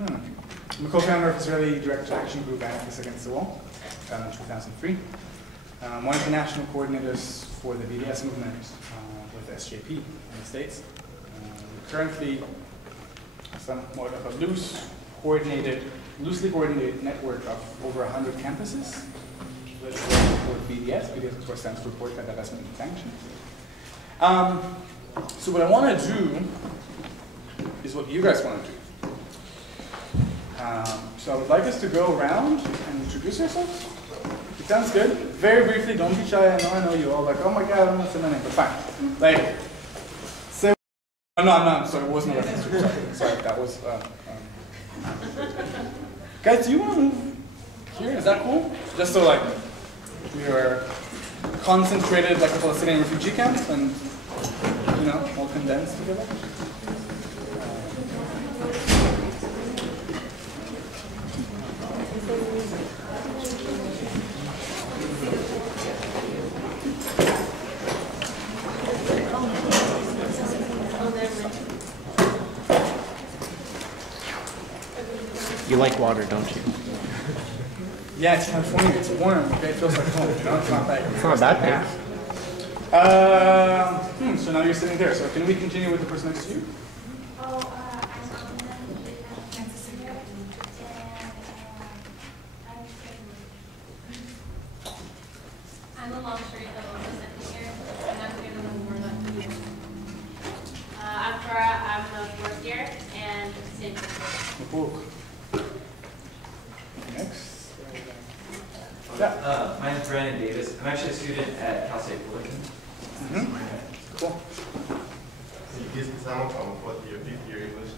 I'm a co-founder of Israeli Direct Action Group Anarchists Against the Wall, founded in 2003. One of the national coordinators for the BDS movement with the SJP in the States. Currently, somewhat of a loosely coordinated network of over 100 campuses. Which is for BDS. BDS, of course, stands for Boycott, Divestment, and Sanctions. So what I want to do is what you guys want to do. So I would like us to go around and introduce ourselves. It sounds good. Very briefly, don't be shy. I know you all like, oh my god, I'm not saying my name, but fine. Like, say, no, I'm sorry, it wasn't a reference to sorry, that was, guys, do you want to move here? Is that cool? Just so like, we are concentrated like a Palestinian refugee camp and, you know, all condensed together. You like water, don't you? Yeah, it's California. It's warm. Okay, it feels like home. You know, it's not bad. It's not a bad thing. So now you're sitting there. So can we continue with the person next to you? I'm a long street of almost here, and I'm going to learn more about BDS. I'm Cora. I'm a fourth year, and same thing. Next. My name's Brandon Davis. I'm actually a student at Cal State Fullerton. Cool. Yes, I'm a fourth year, fifth year English, and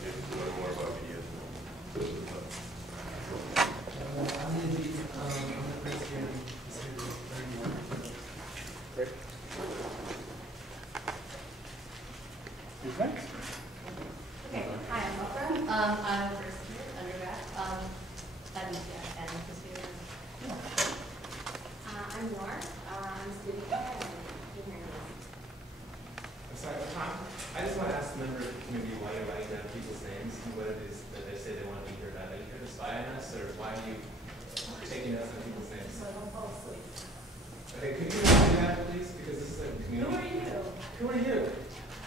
here to learn more about BDS. I'm the first year. Great. Who's next? Okay, hi, I'm Oprah. I'm a first year undergrad. I'm Laura. I'm a student here and Sorry, Tom, I just want to ask the member of the community why you're writing down people's names and what it is that they say they want to be here about. Are you here to spy on us, or why are you taking notes on people's names? so I don't fall asleep. Okay, could you do that, please? Because this is a community. Who are you? Who are you?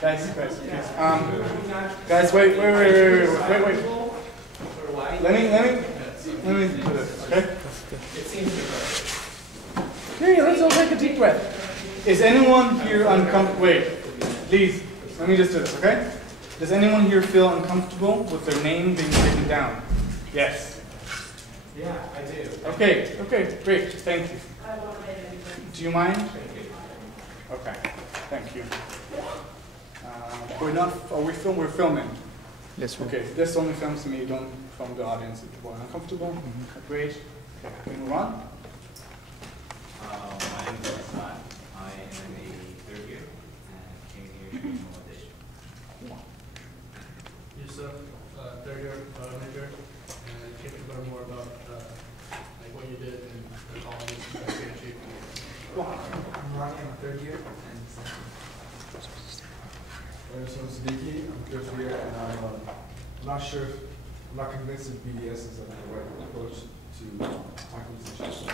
Guys, wait. Let me do this, okay? It seems to be. Hey, let's all take a deep breath. Is anyone here uncomfortable? Wait, please, let me just do this, okay? Does anyone here feel uncomfortable with their name being taken down? Yes. Yeah, I do. Okay, great, thank you. Do you mind? Okay, thank you. We're filming. This one. Okay, this only films me, don't film the audience if people are uncomfortable. Great. Okay, can we move on? My name is Matan. I am a third year and came here to do an audition. Yusuf, third year major, and came to learn more about like what you did in the colonies and achieved. I'm Ronnie, I'm a third year, and so I'm Siddiqui, I'm fifth year, and I'm not sure, I'm not convinced if BDS is the right approach to tackle these issues. So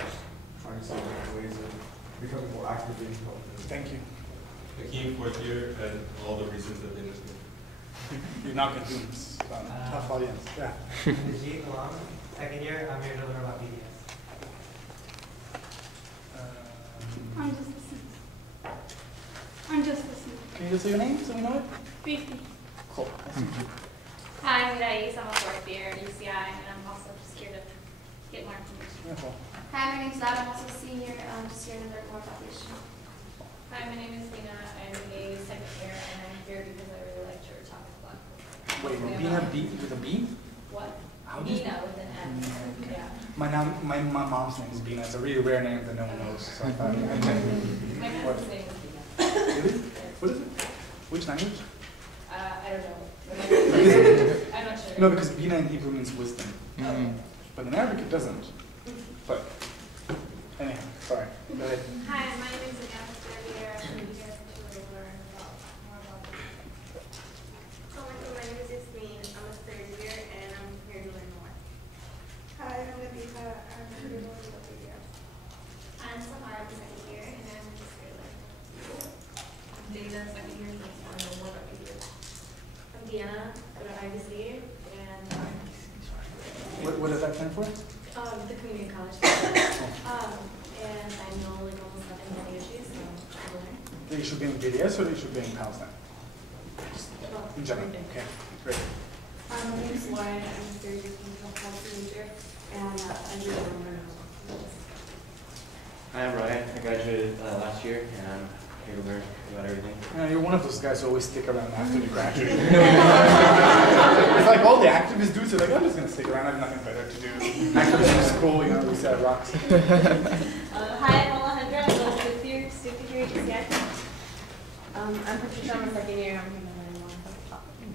trying to see ways of becoming more actively involved. Thank you. Hakeem, fourth year, and all the reasons that they listed. You're not going to do this. Tough audience. Yeah. Najib Alam, second year, I'm here to learn about BDS. I'm just listening. Can you just say your name so we know it? Beefy. Cool. Hi, I'm Rais. I'm a fourth year at UCI, and I'm also just here to get more information. Yeah, cool. Hi, my name's Adam. I'm also a senior. Just here to learn more about the issue. Hi, my name is Dina. I'm a second year, and I'm here because I really like church topic a lot. Wait, Bina B with a B? What? How do you Bina with an N. Okay. Yeah. My mom's name is Bina. It's a really rare name that no one knows. So I thought, My mom's name is Bina. Really? What is it? Which language? I don't know. I'm not sure. No, because Bina in Hebrew means wisdom. But in Arabic it doesn't. But anyhow, sorry. Go ahead. Hi, my name is Anna. Third year. I'm here to learn more about My name is Yasmin. I'm a third year, and I'm study, and What does that stand for? the community college. And I know like almost nothing about the issues, so I learn. The issue being BDS or the issue being Palestine? Well, In general. everything. Okay, great. My name is Lauren. I'm a third year chemical policy major, and I'm really learning. Hi, I'm Ryan. I graduated last year, and I'm here to learn about everything. You're one of those guys who always stick around after you graduate. It's like all the activists do, so like, I'm just going to stick around, I have nothing better to do. Activism is cool, you know, we set rocks. Hi, I'm Alejandra. I'm a fifth year student here at UCI. I'm Patricia. I'm a second year. I'm here to learn more about the topic.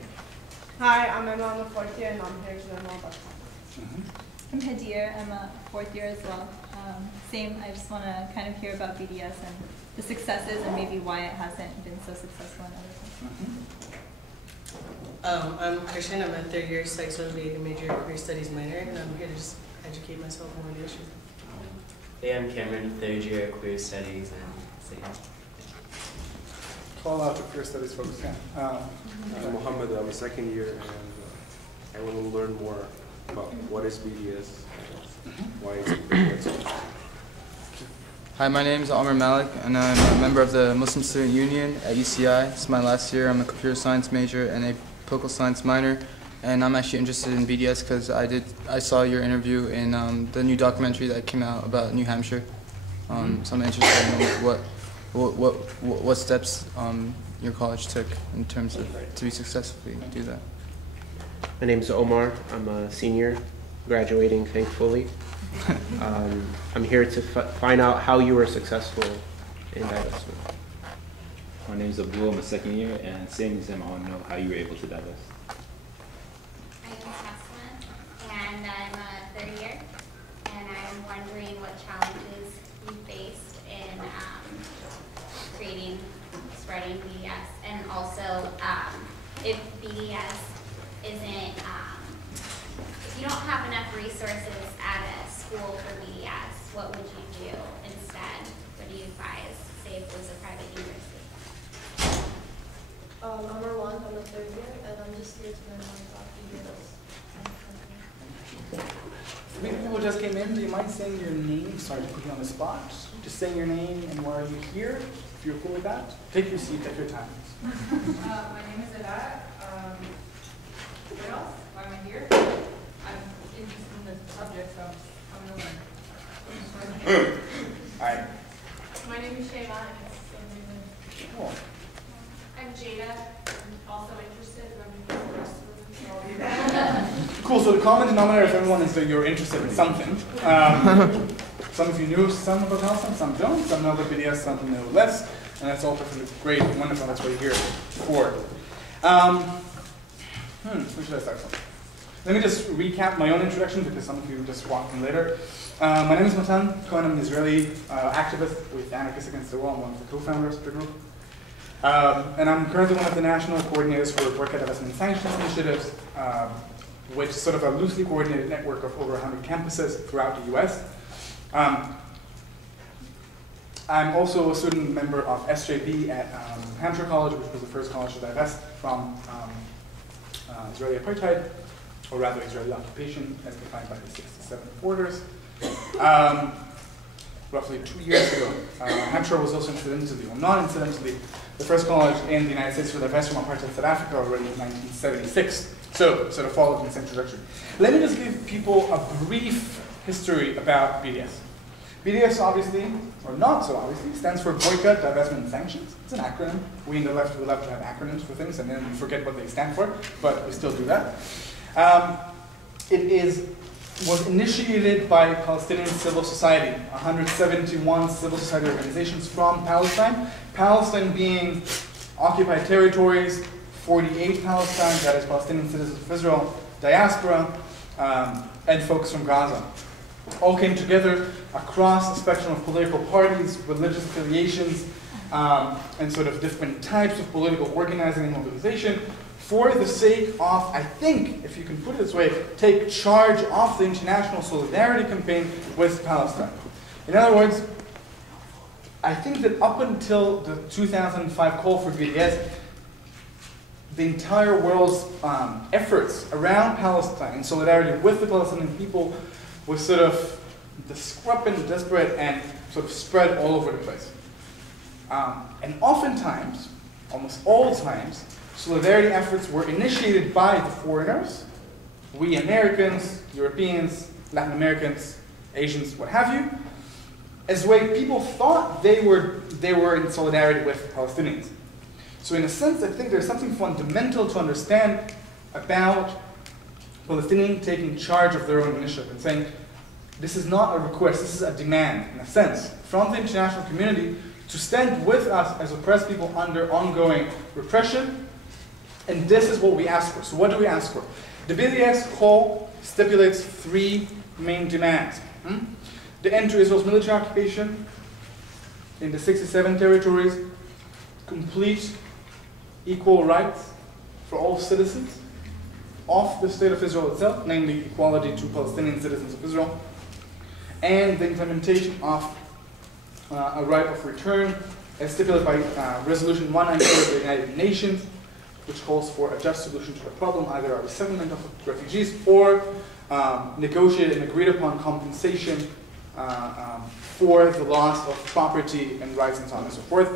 Hi, I'm Emma. I'm a fourth year, and I'm here to learn more about I'm Hadir. I'm a fourth year as well. Same, I just want to kind of hear about BDS and the successes and maybe why it hasn't been so successful in other countries. I'm Christian. I'm a third year psychology major, career studies minor, and I'm here to just educate myself more on the issues. Hey, I'm Cameron, third year queer studies and same. Call out to career studies folks, yeah. I'm Mohammed. I'm a second year, and I want to learn more about what is BDS and why it's important. Hi, my name is Amr Malik, and I'm a member of the Muslim Student Union at UCI. It's my last year. I'm a computer science major and a political science minor, and I'm actually interested in BDS because I saw your interview in the new documentary that came out about New Hampshire. So I'm interested in what steps your college took in terms of to be successfully do that. My name's Omar. I'm a senior, graduating thankfully. I'm here to find out how you were successful in divestment. My name is Abdul. I'm a second year, and same as him, I want to know how you were able to divest. My name is Hassan, and I'm a third year, and I'm wondering what challenges you faced in spreading BDS, and also if BDS isn't, if you don't have enough resources at a school for BDS, what would you do instead? What do you advise, say if it was a private university? I'm Rowan. I'm a third year, and I'm just here to learn more about BDS. Maybe people just came in, do you mind saying your name? Sorry to put you on the spot. Just saying your name and why are you here, if you're cool with that. Take your seat, take your time. My name is Ada. What else? Why am I here? I'm interested in the subject, so I'm going to learn. All right. My name is Shayla. Cool. I'm Jada. I'm also interested, and I'm the rest of them. Cool, so the common denominator for everyone is that you're interested in something. Some of you knew some about Palestine, some don't. Some know about BDS, some know less. And that's all perfectly great and wonderful. That's what you're here for. Where should I start from? Let me just recap my own introduction because some of you just walked in later. My name is Matan. Cohen. I'm an Israeli activist with Anarchists Against the Wall. I'm one of the co-founders of the group. And I'm currently one of the national coordinators for Boycott, Divestment, and Sanctions initiatives, which is sort of a loosely coordinated network of over 100 campuses throughout the US. I'm also a student member of SJP at Hampshire College, which was the first college to divest from Israeli apartheid, or rather Israeli occupation, as defined by the 67 borders. Roughly 2 years ago, Hampshire was also incidentally, or not incidentally, the first college in the United States to divest from apartheid South Africa already in 1976. So, sort of followed in this introduction. Let me just give people a brief history about BDS. BDS, obviously, or not so obviously, stands for Boycott, Divestment, and Sanctions. It's an acronym. We in the left, we love to have acronyms for things, and then we forget what they stand for, but we still do that. It was initiated by Palestinian civil society, 171 civil society organizations from Palestine. Palestine being occupied territories, 48 Palestine, that is Palestinian citizens of Israel, diaspora, and folks from Gaza. All came together across the spectrum of political parties, religious affiliations, and sort of different types of political organizing and mobilization for the sake of, I think, if you can put it this way, take charge of the international solidarity campaign with Palestine. In other words, I think that up until the 2005 call for BDS, the entire world's efforts around Palestine in solidarity with the Palestinian people was sort of discrepant, desperate, and sort of spread all over the place. And oftentimes, almost all times, solidarity efforts were initiated by the foreigners, we Americans, Europeans, Latin Americans, Asians, what have you, as a way people thought they were in solidarity with Palestinians. So in a sense, I think there's something fundamental to understand about Palestinians taking charge of their own initiative and saying, this is not a request, this is a demand, in a sense, from the international community to stand with us as oppressed people under ongoing repression, and this is what we ask for. So what do we ask for? The BDS call stipulates 3 main demands. The end to Israel's military occupation in the 67 territories, complete equal rights for all citizens of the state of Israel itself, namely equality to Palestinian citizens of Israel, and the implementation of a right of return as stipulated by Resolution 194 of the United Nations, which calls for a just solution to the problem, either a resettlement of refugees or negotiated and agreed upon compensation for the loss of property and rights and so on and so forth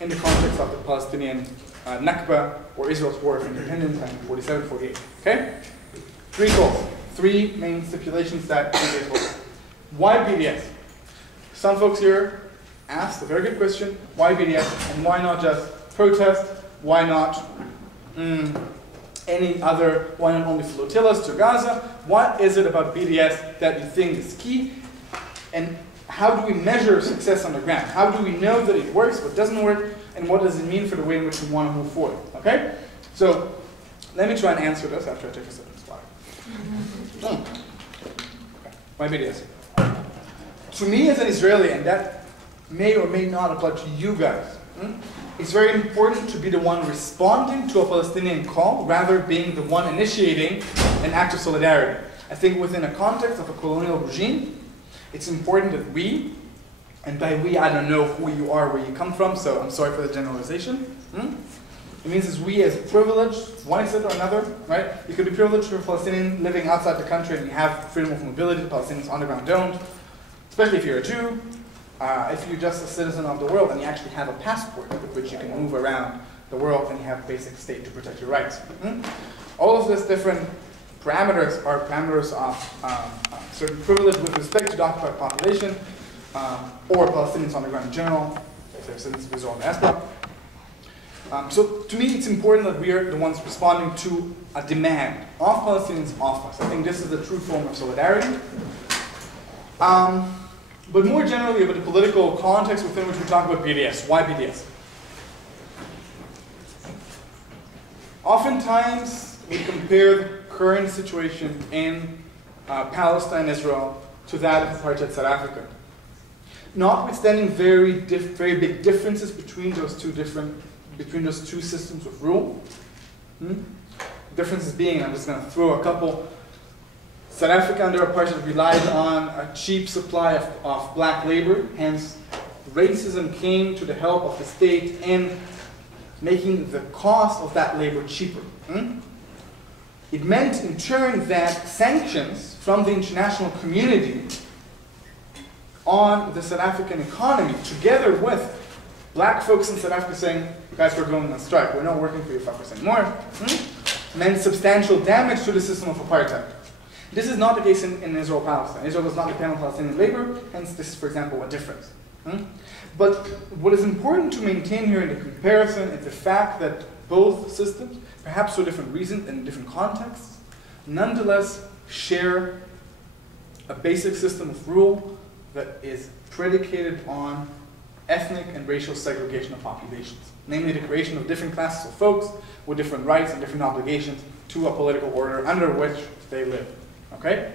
in the context of the Palestinian Nakba, or Israel's War of Independence in 1947-48. Okay? 3 goals, 3 main stipulations that BDS holds. Why BDS? Some folks here asked a very good question, why BDS, and why not just protest? Why not any other, why not only flotillas to Gaza? What is it about BDS that you think is key? And how do we measure success on the ground? How do we know that it works, what doesn't work, and what does it mean for the way in which we want to move forward? Okay? So let me try and answer this after I take a sip of water. Why BDS? To me as an Israeli, and that may or may not apply to you guys, it's very important to be the one responding to a Palestinian call rather being the one initiating an act of solidarity. I think within a context of a colonial regime, it's important that we, and by we I don't know who you are, where you come from, so I'm sorry for the generalization. It means it's we as privileged, to one extent or another, right? You could be privileged for a Palestinian living outside the country and you have freedom of mobility, Palestinians on the ground don't, especially if you're a Jew. If you're just a citizen of the world and you actually have a passport with which you can move around the world and you have basic state to protect your rights. All of these different parameters are parameters of certain privilege with respect to the occupied population or Palestinians on the ground in general, if they're citizens of Israel and diaspora. So to me it's important that we are the ones responding to a demand of Palestinians of us. I think this is the true form of solidarity. But more generally about the political context within which we talk about BDS. Why BDS? Oftentimes we compare the current situation in Palestine, Israel, to that of Apartheid South Africa. Notwithstanding very big differences between those two systems of rule. Differences being, I'm just going to throw a couple. South Africa under apartheid relied on a cheap supply of black labor, hence racism came to the help of the state in making the cost of that labor cheaper. It meant in turn that sanctions from the international community on the South African economy, together with black folks in South Africa saying, guys, we're going on strike, we're not working for you 5% more, meant substantial damage to the system of apartheid. This is not the case in Israel-Palestine. Israel does not depend on Palestinian labor, hence this is, for example, a difference. But what is important to maintain here in the comparison is the fact that both systems, perhaps for different reasons and different contexts, nonetheless share a basic system of rule that is predicated on ethnic and racial segregation of populations, namely the creation of different classes of folks with different rights and different obligations to a political order under which they live. Okay?